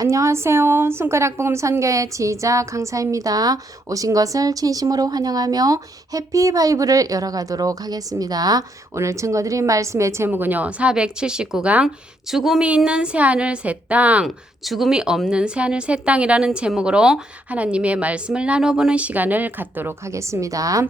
안녕하세요. 손가락복음 선교의 지휘자 강사입니다. 오신 것을 진심으로 환영하며 해피 바이블을 열어가도록 하겠습니다. 오늘 증거드린 말씀의 제목은요. 479강 죽음이 있는 새하늘 새 땅, 죽음이 없는 새하늘 새 땅이라는 제목으로 하나님의 말씀을 나눠보는 시간을 갖도록 하겠습니다.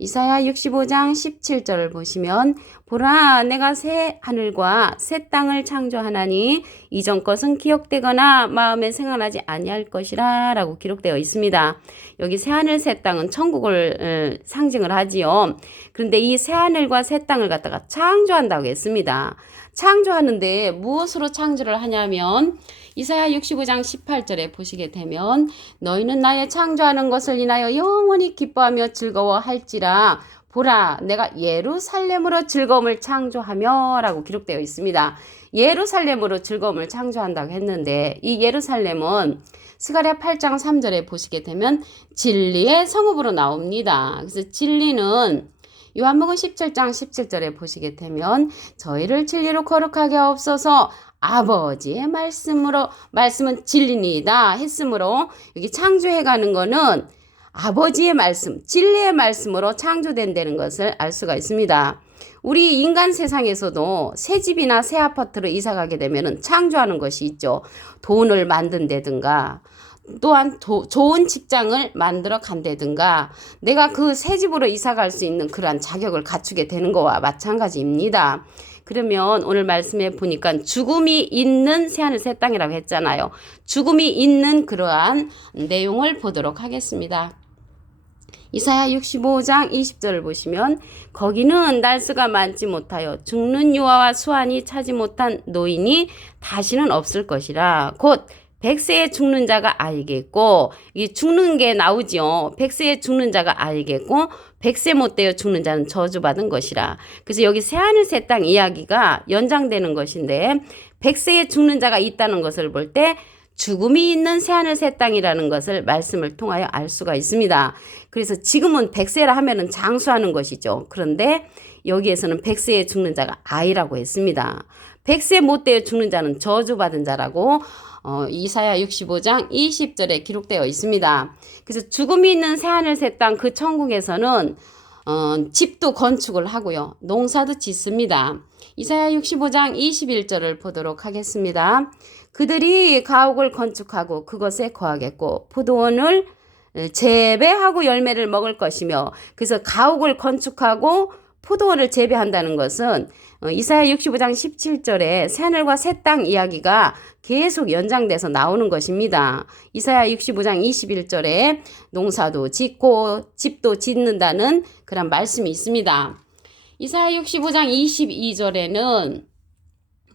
이사야 65장 17절을 보시면 보라 내가 새 하늘과 새 땅을 창조하나니 이전 것은 기억되거나 마음에 생각나지 아니할 것이라 라고 기록되어 있습니다. 여기 새 하늘 새 땅은 천국을 상징을 하지요. 그런데 이 새 하늘과 새 땅을 갖다가 창조한다고 했습니다. 창조하는데 무엇으로 창조를 하냐면 이사야 65장 18절에 보시게 되면 너희는 나의 창조하는 것을 인하여 영원히 기뻐하며 즐거워할지라 보라 내가 예루살렘으로 즐거움을 창조하며 라고 기록되어 있습니다. 예루살렘으로 즐거움을 창조한다고 했는데 이 예루살렘은 스가랴 8장 3절에 보시게 되면 진리의 성읍으로 나옵니다. 그래서 진리는 요한복음 17장 17절에 보시게 되면 저희를 진리로 거룩하게 하옵소서 아버지의 말씀은 진리니이다 했으므로 여기 창조해가는 거는 아버지의 말씀, 진리의 말씀으로 창조된다는 것을 알 수가 있습니다. 우리 인간 세상에서도 새 집이나 새 아파트로 이사 가게 되면 창조하는 것이 있죠. 돈을 만든다든가 또한 좋은 직장을 만들어 간다든가 내가 그 새 집으로 이사 갈 수 있는 그러한 자격을 갖추게 되는 거와 마찬가지입니다. 그러면 오늘 말씀에 보니까 죽음이 있는 새하늘 새 땅이라고 했잖아요. 죽음이 있는 그러한 내용을 보도록 하겠습니다. 이사야 65장 20절을 보시면 거기는 날수가 많지 못하여 죽는 유아와 수완이 차지 못한 노인이 다시는 없을 것이라 곧 백세에 죽는 자가 알겠고 이 죽는 게 나오지요. 백세에 죽는 자가 알겠고 백세 못 되어 죽는 자는 저주받은 것이라. 그래서 여기 새하늘 새 땅 이야기가 연장되는 것인데 백세에 죽는 자가 있다는 것을 볼 때 죽음이 있는 새하늘 새 땅이라는 것을 말씀을 통하여 알 수가 있습니다. 그래서 지금은 백세라 하면은 장수하는 것이죠. 그런데 여기에서는 백세에 죽는 자가 아이라고 했습니다. 백세 못 되어 죽는 자는 저주받은 자라고 이사야 65장 20절에 기록되어 있습니다. 그래서 죽음이 있는 새하늘 새 땅 그 천국에서는 집도 건축을 하고요. 농사도 짓습니다. 이사야 65장 21절을 보도록 하겠습니다. 그들이 가옥을 건축하고 그것에 거하겠고 포도원을 재배하고 열매를 먹을 것이며 그래서 가옥을 건축하고 포도원을 재배한다는 것은 이사야 65장 17절에 새하늘과 새 땅 이야기가 계속 연장돼서 나오는 것입니다. 이사야 65장 21절에 농사도 짓고 집도 짓는다는 그런 말씀이 있습니다. 이사야 65장 22절에는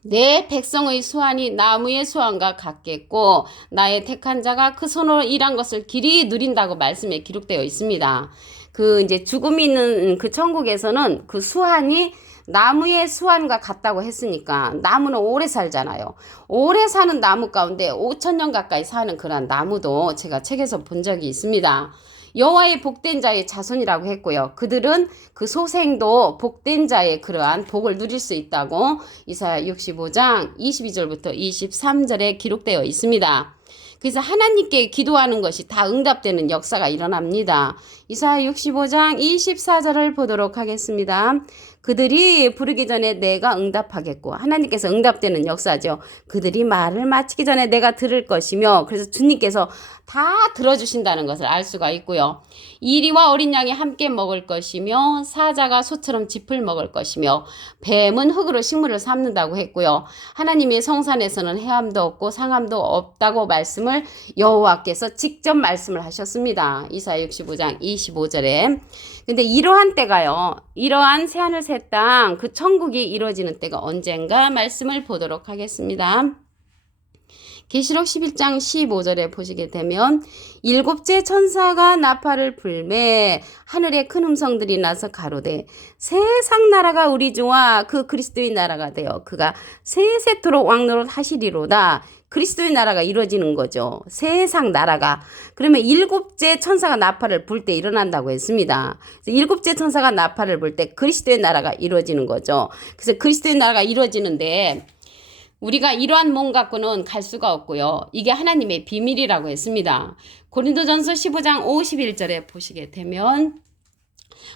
내 백성의 수완이 나무의 수완과 같겠고 나의 택한 자가 그 손으로 일한 것을 길이 누린다고 말씀에 기록되어 있습니다. 그 이제 죽음이 있는 그 천국에서는 그 수완이 나무의 수완과 같다고 했으니까 나무는 오래 살잖아요. 오래 사는 나무 가운데 5,000년 가까이 사는 그런 나무도 제가 책에서 본 적이 있습니다. 여호와의 복된 자의 자손이라고 했고요. 그들은 그 소생도 복된 자의 그러한 복을 누릴 수 있다고 이사야 65장 22절부터 23절에 기록되어 있습니다. 그래서 하나님께 기도하는 것이 다 응답되는 역사가 일어납니다. 이사야 65장 24절을 보도록 하겠습니다. 그들이 부르기 전에 내가 응답하겠고 하나님께서 응답되는 역사죠. 그들이 말을 마치기 전에 내가 들을 것이며 그래서 주님께서 다 들어주신다는 것을 알 수가 있고요. 이리와 어린 양이 함께 먹을 것이며 사자가 소처럼 짚을 먹을 것이며 뱀은 흙으로 식물을 삼는다고 했고요. 하나님의 성산에서는 해함도 없고 상함도 없다고 말씀을 여호와께서 직접 말씀을 하셨습니다. 이사야 65장 25절에. 근데 이러한 때가요. 이러한 새하늘 새 땅 그 천국이 이루어지는 때가 언젠가 말씀을 보도록 하겠습니다. 계시록 11장 15절에 보시게 되면 일곱째 천사가 나팔을 불매 하늘에 큰 음성들이 나서 가로되 세상 나라가 우리 주와 그 그리스도의 나라가 되어 그가 세세토록 왕노릇 하시리로다. 그리스도의 나라가 이루어지는 거죠. 세상 나라가. 그러면 일곱째 천사가 나팔을 불 때 일어난다고 했습니다. 일곱째 천사가 나팔을 불 때 그리스도의 나라가 이루어지는 거죠. 그래서 그리스도의 나라가 이루어지는데 우리가 이러한 몸 갖고는 갈 수가 없고요. 이게 하나님의 비밀이라고 했습니다. 고린도전서 15장 51절에 보시게 되면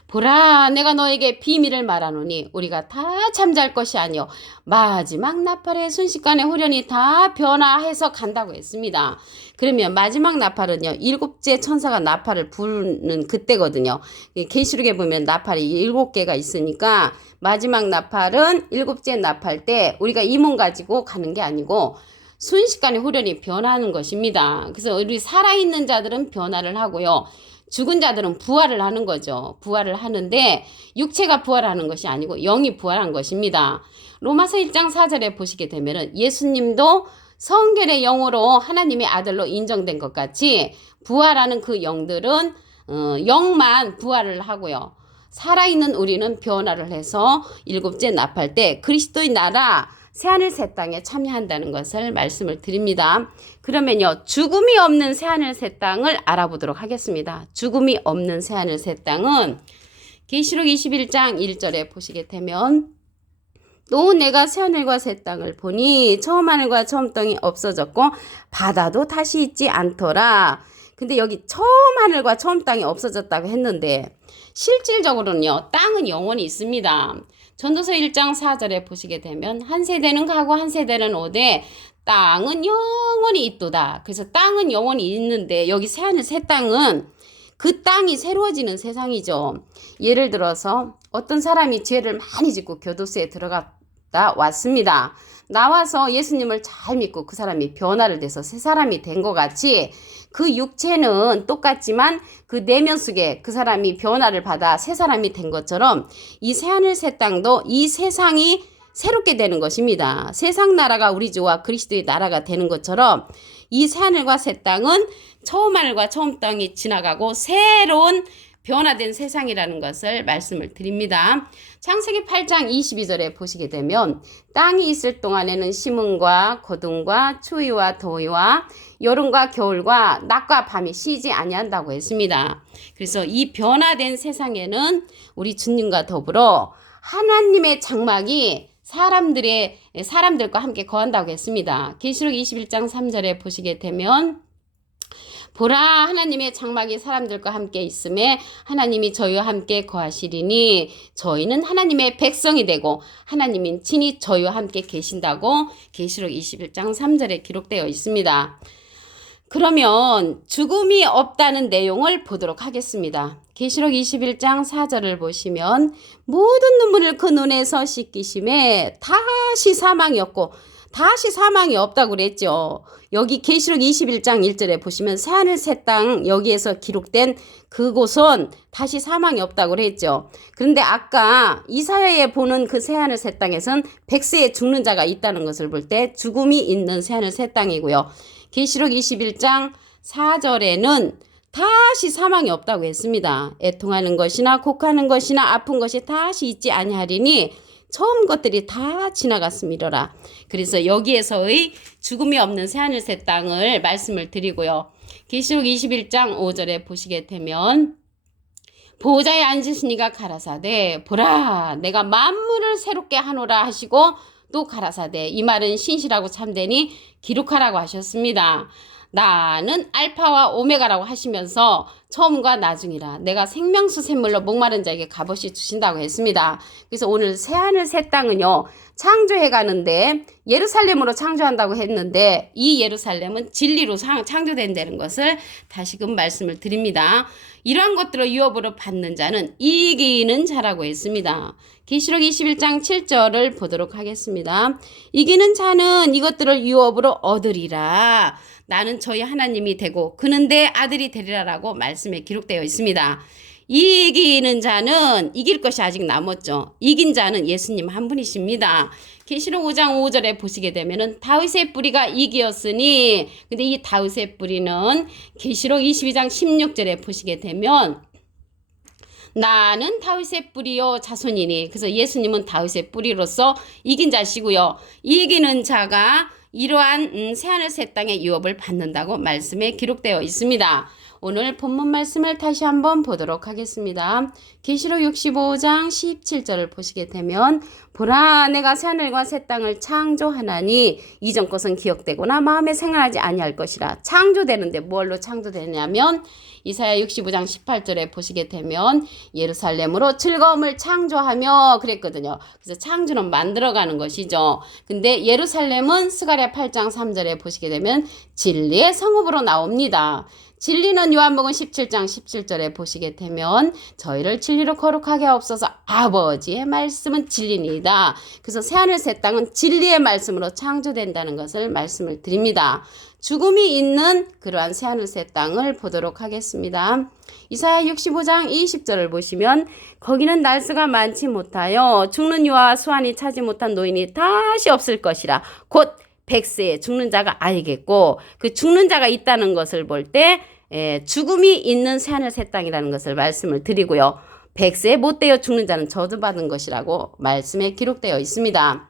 보라 내가 너에게 비밀을 말하노니 우리가 다 잠잘 것이 아니요 마지막 나팔의 순식간에 후련히 다 변화해서 간다고 했습니다. 그러면 마지막 나팔은요 7째 천사가 나팔을 부는 그때거든요. 계시록에 보면 나팔이 7개가 있으니까 마지막 나팔은 7째 나팔 때 우리가 이 몸 가지고 가는 게 아니고 순식간에 후련히 변하는 것입니다. 그래서 우리 살아있는 자들은 변화를 하고요. 죽은 자들은 부활을 하는 거죠. 부활을 하는데 육체가 부활하는 것이 아니고 영이 부활한 것입니다. 로마서 1장 4절에 보시게 되면은 예수님도 성결의 영으로 하나님의 아들로 인정된 것 같이 부활하는 그 영들은 영만 부활을 하고요. 살아있는 우리는 변화를 해서 7째 나팔 때 그리스도의 나라 새하늘 새 땅에 참여한다는 것을 말씀을 드립니다. 그러면요 죽음이 없는 새하늘 새 땅을 알아보도록 하겠습니다. 죽음이 없는 새하늘 새 땅은 계시록 21장 1절에 보시게 되면 또 내가 새하늘과 새 땅을 보니 처음 하늘과 처음 땅이 없어졌고 바다도 다시 있지 않더라. 근데 여기 처음 하늘과 처음 땅이 없어졌다고 했는데 실질적으로는요 땅은 영원히 있습니다. 전도서 1장 4절에 보시게 되면 한 세대는 가고 한 세대는 오되 땅은 영원히 있도다. 그래서 땅은 영원히 있는데 여기 새하늘 새 땅은 그 땅이 새로워지는 세상이죠. 예를 들어서 어떤 사람이 죄를 많이 짓고 교도소에 들어갔다 왔습니다. 나와서 예수님을 잘 믿고 그 사람이 변화를 돼서 새 사람이 된 것 같이 그 육체는 똑같지만 그 내면 속에 그 사람이 변화를 받아 새 사람이 된 것처럼 이 새하늘 새 땅도 이 세상이 새롭게 되는 것입니다. 세상 나라가 우리 주와 그리스도의 나라가 되는 것처럼 이 새하늘과 새 땅은 처음 하늘과 처음 땅이 지나가고 새로운 변화된 세상이라는 것을 말씀을 드립니다. 창세기 8장 22절에 보시게 되면 땅이 있을 동안에는 심음과 거둠과 추위와 더위와 여름과 겨울과 낮과 밤이 쉬지 아니한다고 했습니다. 그래서 이 변화된 세상에는 우리 주님과 더불어 하나님의 장막이 사람들과 함께 거한다고 했습니다. 계시록 21장 3절에 보시게 되면 보라 하나님의 장막이 사람들과 함께 있음에 하나님이 저희와 함께 거하시리니 저희는 하나님의 백성이 되고 하나님인 친히 저희와 함께 계신다고 계시록 21장 3절에 기록되어 있습니다. 그러면 죽음이 없다는 내용을 보도록 하겠습니다. 계시록 21장 4절을 보시면 모든 눈물을 그 눈에서 씻기심에 다시 사망이 없고 다시 사망이 없다고 그랬죠. 여기 계시록 21장 1절에 보시면 새하늘 새 땅 여기에서 기록된 그곳은 다시 사망이 없다고 그랬죠. 그런데 아까 이사야에 보는 그 새하늘 새 땅에선 백세에 죽는 자가 있다는 것을 볼 때 죽음이 있는 새하늘 새 땅이고요. 계시록 21장 4절에는 다시 사망이 없다고 했습니다. 애통하는 것이나 곡하는 것이나 아픈 것이 다시 있지 아니하리니 처음 것들이 다 지나갔음이로라. 그래서 여기에서의 죽음이 없는 새하늘 새 땅을 말씀을 드리고요. 계시록 21장 5절에 보시게 되면 보호자에 앉으시니가 가라사대 보라 내가 만물을 새롭게 하노라 하시고 또 가라사대 이 말은 신실하고 참되니 기록하라고 하셨습니다. 나는 알파와 오메가라고 하시면서 처음과 나중이라 내가 생명수 샘물로 목마른 자에게 값없이 주신다고 했습니다. 그래서 오늘 새하늘 새 땅은요 창조해 가는데 예루살렘으로 창조한다고 했는데 이 예루살렘은 진리로 창조된다는 것을 다시금 말씀을 드립니다. 이러한 것들을 유업으로 받는 자는 이기는 자라고 했습니다. 계시록 21장 7절을 보도록 하겠습니다. 이기는 자는 이것들을 유업으로 얻으리라. 나는 저희 하나님이 되고 그는 내 아들이 되리라라고 말씀에 기록되어 있습니다. 이기는 자는 이길 것이 아직 남았죠. 이긴 자는 예수님 한 분이십니다. 계시록 5장 5절에 보시게 되면은 다윗의 뿌리가 이기었으니 근데 이 다윗의 뿌리는 계시록 22장 16절에 보시게 되면 나는 다윗의 뿌리요 자손이니 그래서 예수님은 다윗의 뿌리로서 이긴 자시고요. 이기는 자가 이러한 새하늘 새 땅의 유업을 받는다고 말씀에 기록되어 있습니다. 오늘 본문 말씀을 다시 한번 보도록 하겠습니다. 계시록 65장 17절을 보시게 되면 보라 내가 새하늘과 새 땅을 창조하나니 이전 것은 기억되거나 마음에 생각하지 아니할 것이라. 창조되는데 뭘로 창조되냐면 이사야 65장 18절에 보시게 되면 예루살렘으로 즐거움을 창조하며 그랬거든요. 그래서 창조는 만들어가는 것이죠. 근데 예루살렘은 스가랴 8장 3절에 보시게 되면 진리의 성읍으로 나옵니다. 진리는 요한복음 17장 17절에 보시게 되면 저희를 진리로 거룩하게 하옵소서 아버지의 말씀은 진리니이다. 그래서 새하늘 새 땅은 진리의 말씀으로 창조된다는 것을 말씀을 드립니다. 죽음이 있는 그러한 새하늘 새 땅을 보도록 하겠습니다. 이사야 65장 20절을 보시면 거기는 날수가 많지 못하여 죽는 유아와 수완이 차지 못한 노인이 다시 없을 것이라. 곧 백세에 죽는 자가 알겠고 그 죽는 자가 있다는 것을 볼 때 죽음이 있는 새하늘 새 땅이라는 것을 말씀을 드리고요. 백세에 못되어 죽는 자는 저주받은 것이라고 말씀에 기록되어 있습니다.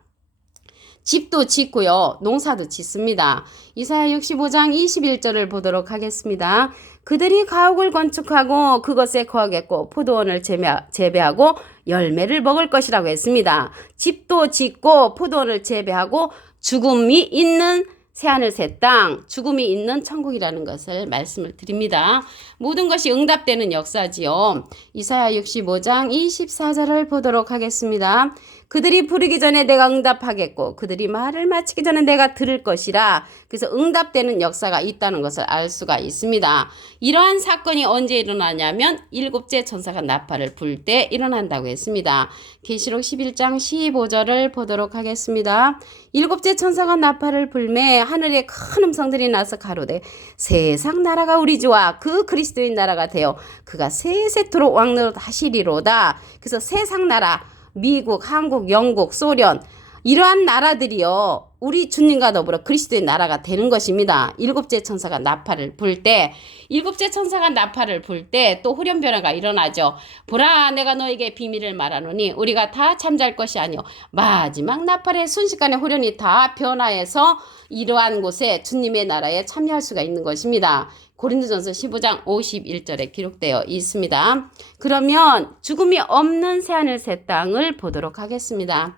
집도 짓고요. 농사도 짓습니다. 이사야 65장 21절을 보도록 하겠습니다. 그들이 가옥을 건축하고 그것에 거하겠고 포도원을 재배하고 열매를 먹을 것이라고 했습니다. 집도 짓고 포도원을 재배하고 죽음이 있는 새하늘 새 땅, 죽음이 있는 천국이라는 것을 말씀을 드립니다. 모든 것이 응답되는 역사지요. 이사야 65장 24절을 보도록 하겠습니다. 그들이 부르기 전에 내가 응답하겠고 그들이 말을 마치기 전에 내가 들을 것이라. 그래서 응답되는 역사가 있다는 것을 알 수가 있습니다. 이러한 사건이 언제 일어나냐면 일곱째 천사가 나팔을 불 때 일어난다고 했습니다. 계시록 11장 15절을 보도록 하겠습니다. 일곱째 천사가 나팔을 불매 하늘에 큰 음성들이 나서 가로되 세상 나라가 우리 주와 그 그리스도인 나라가 되어 그가 세세토록 왕노로 하시리로다. 그래서 세상 나라 미국, 한국, 영국, 소련 이러한 나라들이요 우리 주님과 더불어 그리스도의 나라가 되는 것입니다. 일곱째 천사가 나팔을 불 때 일곱째 천사가 나팔을 불 때 또 후련 변화가 일어나죠. 보라 내가 너에게 비밀을 말하노니 우리가 다 잠잘 것이 아니요 마지막 나팔에 순식간에 후련이 다 변화해서 이러한 곳에 주님의 나라에 참여할 수가 있는 것입니다. 고린도전서 15장 51절에 기록되어 있습니다. 그러면 죽음이 없는 새하늘 새 땅을 보도록 하겠습니다.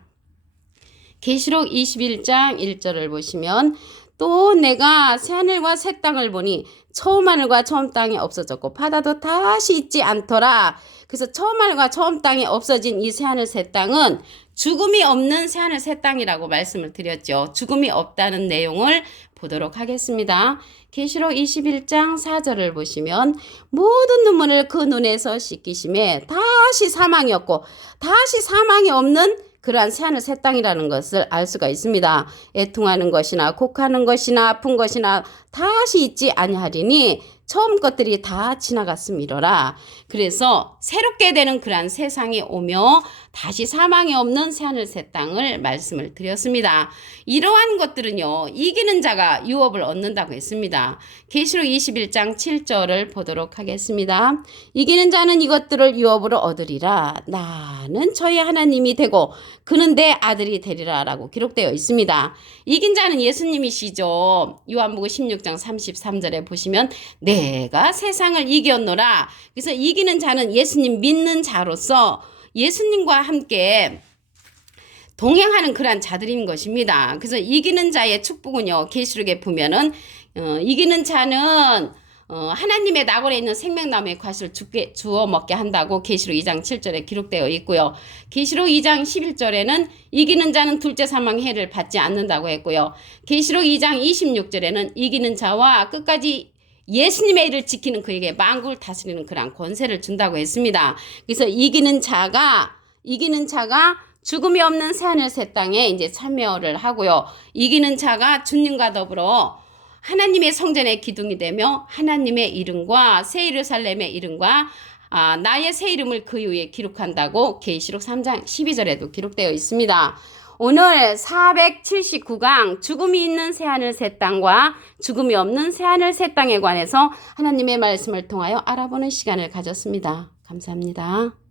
계시록 21장 1절을 보시면 또 내가 새하늘과 새 땅을 보니 처음 하늘과 처음 땅이 없어졌고 바다도 다시 있지 않더라. 그래서 처음 하늘과 처음 땅이 없어진 이 새하늘 새 땅은 죽음이 없는 새하늘 새 땅이라고 말씀을 드렸죠. 죽음이 없다는 내용을 보도록 하겠습니다. 계시록 21장 4절을 보시면 모든 눈물을 그 눈에서 씻기심에 다시 사망이 없고 다시 사망이 없는 그러한 새하늘 새 땅이라는 것을 알 수가 있습니다. 애통하는 것이나 곡하는 것이나 아픈 것이나 다시 있지 아니하리니 처음 것들이 다 지나갔음이로라. 그래서 새롭게 되는 그러한 세상이 오며 다시 사망이 없는 새하늘 새 땅을 말씀을 드렸습니다. 이러한 것들은요 이기는 자가 유업을 얻는다고 했습니다. 계시록 21장 7절을 보도록 하겠습니다. 이기는 자는 이것들을 유업으로 얻으리라. 나는 저희 하나님이 되고 그는 내 아들이 되리라 라고 기록되어 있습니다. 이긴 자는 예수님이시죠. 요한복음 16장 33절에 보시면 내가 세상을 이겼노라. 그래서 이기는 자는 예수님 믿는 자로서 예수님과 함께 동행하는 그러한 자들인 것입니다. 그래서 이기는 자의 축복은요 계시록에 보면은 이기는 자는 하나님의 낙원에 있는 생명나무의 과실을 주워 먹게 한다고 계시록 2장 7절에 기록되어 있고요. 계시록 2장 11절에는 이기는 자는 둘째 사망 해를 받지 않는다고 했고요. 계시록 2장 26절에는 이기는 자와 끝까지 예수님의 일을 지키는 그에게 만국을 다스리는 그런 권세를 준다고 했습니다. 그래서 이기는 자가 죽음이 없는 새하늘 새 땅에 이제 참여를 하고요. 이기는 자가 주님과 더불어 하나님의 성전의 기둥이 되며 하나님의 이름과 새 예루살렘의 이름과 나의 새 이름을 그 위에 기록한다고 계시록 3장 12절에도 기록되어 있습니다. 오늘 479강 죽음이 있는 새하늘 새 땅과 죽음이 없는 새하늘 새 땅에 관해서 하나님의 말씀을 통하여 알아보는 시간을 가졌습니다. 감사합니다.